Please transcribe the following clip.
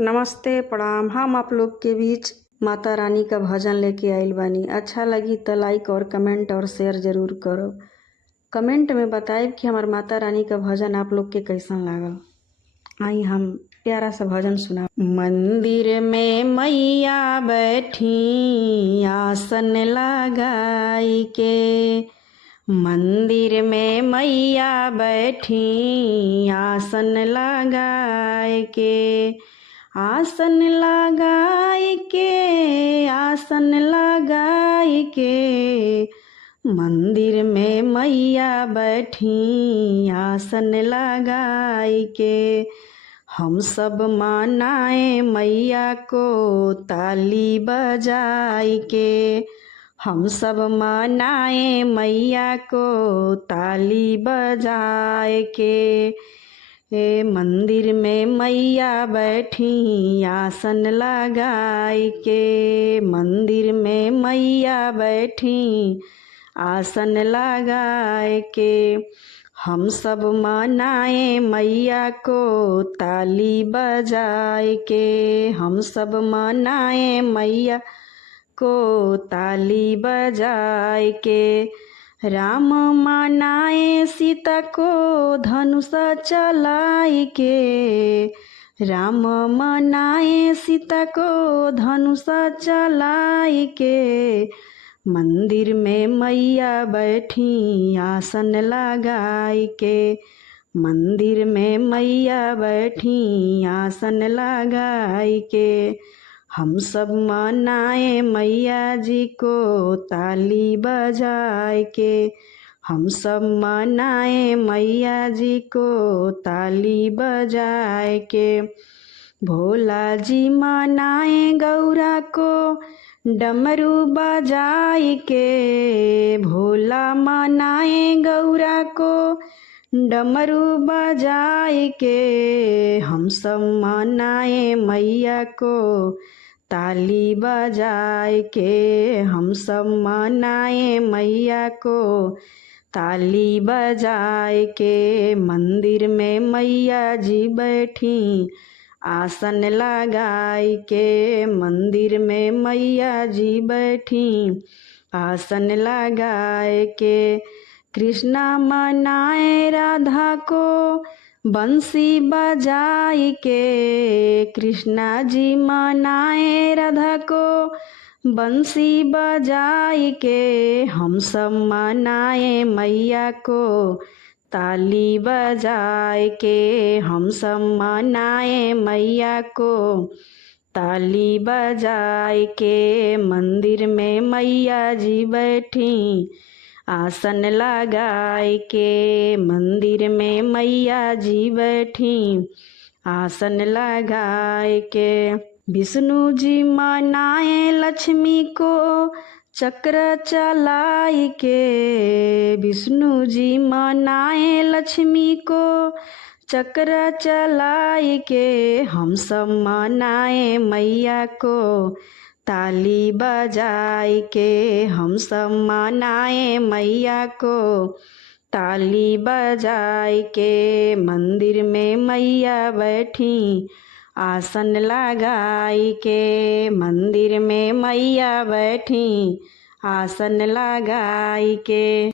नमस्ते प्रणाम। हम आप लोग के बीच माता रानी का भजन लेके आइल बानी। अच्छा लगी तो लाइक और कमेंट और शेयर जरूर करो। कमेंट में बताएब कि हमार माता रानी का भजन आप लोग के कैसन लागल। आई हम प्यारा सा भजन सुना। मंदिर में मैया बैठी आसन लगाई के, मंदिर में मैया बैठी आसन लगाए के, आसन लगाई के, आसन लगाई के, मंदिर में मैया बैठी आसन लगाई के। हम सब मनाए मैया को ताली बजाई के, हम सब मनाए मैया को ताली बजाए के। मंदिर में मैया बैठी आसन लगाई के, मंदिर में मैया बैठी आसन लगाए के। हम सब मनाए मैया को ताली बजाए के, हम सब मनाए मैया को ताली बजाए के। राम मनाए सीता को धनुष चलाई के, राम मनाए सीता को धनुष चलाई के। मंदिर में मैया बैठी आसन लगाई के, मंदिर में मैया बैठी आसन लगाई के। हम सब मनाए मैया जी को ताली बजाए के, हम सब मनाए मैया जी को ताली बजाए के। भोला जी मनाए गौरा को डमरू बजाई के, भोला मनाए गौरा को डमरू बजाई के। हम सब मनाए मैया को ताली बजाए के, हम सब मनाए मैया को ताली बजाए के। मंदिर में मैया जी बैठी आसन लगाई के, मंदिर में मैया जी बैठी आसन लगाए के। कृष्णा मनाए राधा को बंसी बजाई के, कृष्णा जी मनाए राधा को बंसी बजाई के। हम सब मनाए मैया को ताली बजाए के, हम सब मनाए मैया को ताली बजाए के। मंदिर में मैया जी बैठी आसन लगाए के, मंदिर में मैया जी बैठी आसन लगाए के। विष्णु जी मनाए लक्ष्मी को चक्र चलाई के, विष्णु जी मनाए लक्ष्मी को चक्र चलाई के। हम सब मनाए मैया को ताली बजाई के, हम सब मनाए मैया को ताली बजाई के। मंदिर में मैया बैठी आसन लगाई के, मंदिर में मैया बैठी आसन लगाई के।